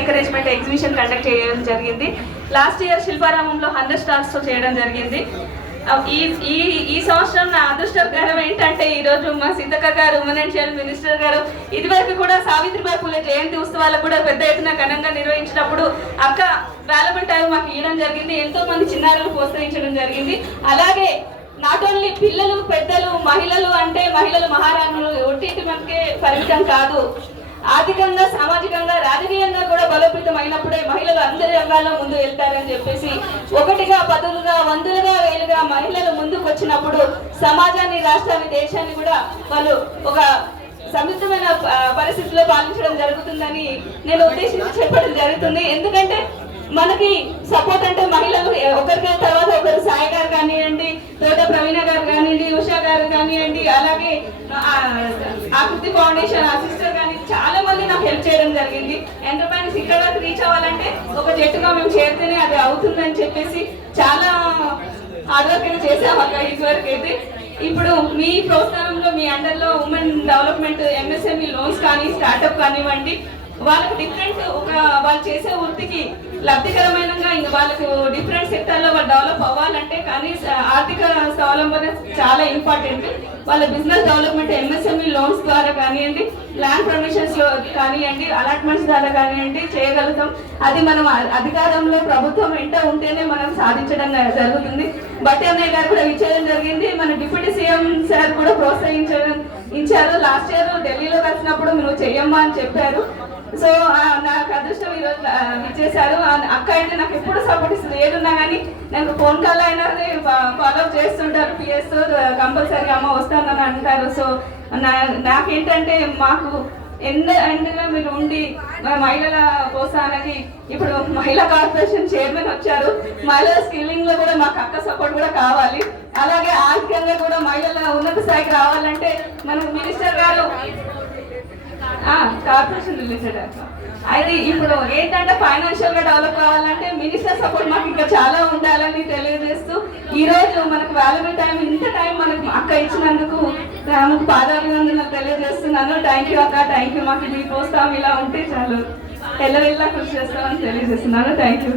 Encouragement exhibition conduct చేయడం జరిగింది. Last year శిల్పారామంలో 100 స్టాల్స్తో చేయడం జరిగింది. ఈ సంవత్సరం నా అదృష్టకరం ఏంటంటే ఈరోజు మా సీతక్క గారు ఉమెన్ అండ్ చైల్డ్ మినిస్టర్ గారు ఇదివరకు కూడా సావిత్రిబాయి పూలే జయంతి ఉత్సవాలకు కూడా పెద్ద ఎత్తున ఘనంగా నిర్వహించినప్పుడు అక్క వాల్యుబుల్ టైం మాకు ఇవ్వడం జరిగింది. ఎంతో మంది చిన్నారులను ప్రోత్సహించడం జరిగింది. అలాగే నాట్ ఓన్లీ పిల్లలు పెద్దలు మహిళలు అంటే మహిళలు మహారాణులు ఒట్టింటి మనకే పరిమితం కాదు. ఆర్థికంగా సామాజికంగా రాజకీయంగా కూడా బలోపేతం అయినప్పుడే మహిళలు అందరి రంగాల్లో ముందు వెళ్తారని చెప్పేసి ఒకటిగా పదులుగా వందలుగా వేలుగా మహిళలు ముందుకు వచ్చినప్పుడు సమాజాన్ని రాష్ట్రాన్ని దేశాన్ని కూడా వాళ్ళు ఒక సమృద్ధమైన పరిస్థితిలో పాలించడం జరుగుతుందని నేను ఉద్దేశించి చెప్పడం జరుగుతుంది. ఎందుకంటే మనకి సపోర్ట్ అంటే మహిళలు ఒకరికి తర్వాత ఒకరు సాయి గారు కానివ్వండి, తోట ప్రవీణ గారు కానివ్వండి, ఉషా గారు కానివ్వండి, అలాగే ఆకృతి ఫౌండేషన్ ఆ సిస్టర్ కానీ చాలా మంది నాకు హెల్ప్ చేయడం జరిగింది. ఎంటర్ప్రైనర్స్ ఇక్కడ వరకు రీచ్ అవ్వాలంటే ఒక జట్టుగా మేము చేరితేనే అది అవుతుందని చెప్పేసి చాలా హార్డ్ వర్క్ అయితే చేసాం అక్కడ ఇదివరకు అయితే. ఇప్పుడు మీ ప్రోత్సాహంలో మీ అండర్లో ఉమెన్ డెవలప్మెంట్ ఎంఎస్ఎంఈ లోన్స్ కానీ స్టార్ట్అప్ కానివ్వండి, వాళ్ళకి డిఫరెంట్ ఒక వాళ్ళు చేసే వృత్తికి లబ్ధికరమైన ఇంకా వాళ్ళకు డిఫరెంట్ సెక్టర్లో వాళ్ళు డెవలప్ అవ్వాలంటే కానీ ఆర్థిక స్వావలంబన చాలా ఇంపార్టెంట్. వాళ్ళ బిజినెస్ డెవలప్మెంట్ ఎంఎస్ఎంఈ లోన్స్ ద్వారా కానివ్వండి, ల్యాండ్ పర్మిషన్స్ లో కానివ్వండి, అలాట్మెంట్స్ ద్వారా కానివ్వండి చేయగలుగుతాం. అది మనం అధికారంలో ప్రభుత్వం వెంట ఉంటేనే మనం సాధించడం జరుగుతుంది. బట్టి అన్నయ్య గారు కూడా ఇచ్చేయడం జరిగింది. మన డిప్యూటీ సీఎం సార్ కూడా ప్రోత్సహించారు. లాస్ట్ ఇయర్ ఢిల్లీలో కలిసినప్పుడు మీరు చెయ్యమ్మా అని చెప్పారు. సో నాకు అదృష్టం ఈరోజు ఇచ్చేసారు. అక్క అయితే నాకు ఎప్పుడు సపోర్ట్ ఇస్తుంది. ఏదున్నా కానీ నాకు ఫోన్ కాల్ అయినా ఫాలోఅప్ చేస్తుంటారు. పిఎస్ కంపల్సరీ అమ్మ వస్తానని అంటారు. సో నాకేంటంటే మాకు ఎండగా మీరు ఉండి మహిళల ప్రోత్సాహానికి ఇప్పుడు మహిళా కార్పొరేషన్ చైర్మన్ వచ్చారు. మహిళల స్కిల్లింగ్ లో కూడా మాకు అక్క సపోర్ట్ కూడా కావాలి. అలాగే ఆర్థికంగా కూడా మహిళల ఉన్నత స్థాయికి రావాలంటే మనకు మినిస్టర్ గారు కార్పొరేషన్ రిలేటెడ్ అది ఇప్పుడు ఏంటంటే ఫైనాన్షియల్ గా డెవలప్ కావాలంటే మినిస్టర్ సపోర్ట్ మాకు ఇంకా చాలా ఉండాలని తెలియజేస్తూ ఈ రోజు మనకు వాల్యుబుల్ టైం ఇంత టైం మనకు అక్క ఇచ్చినందుకు మనకు పాదాభివందనలు తెలియజేస్తున్నాను. థ్యాంక్ యూ అక్క, థ్యాంక్ యూ. మాకు మీ ప్రోత్సాహం ఇలా ఉంటే చాలు ఎల్లవెల్లా కృషి చేస్తామని తెలియజేస్తున్నాను. Thank you.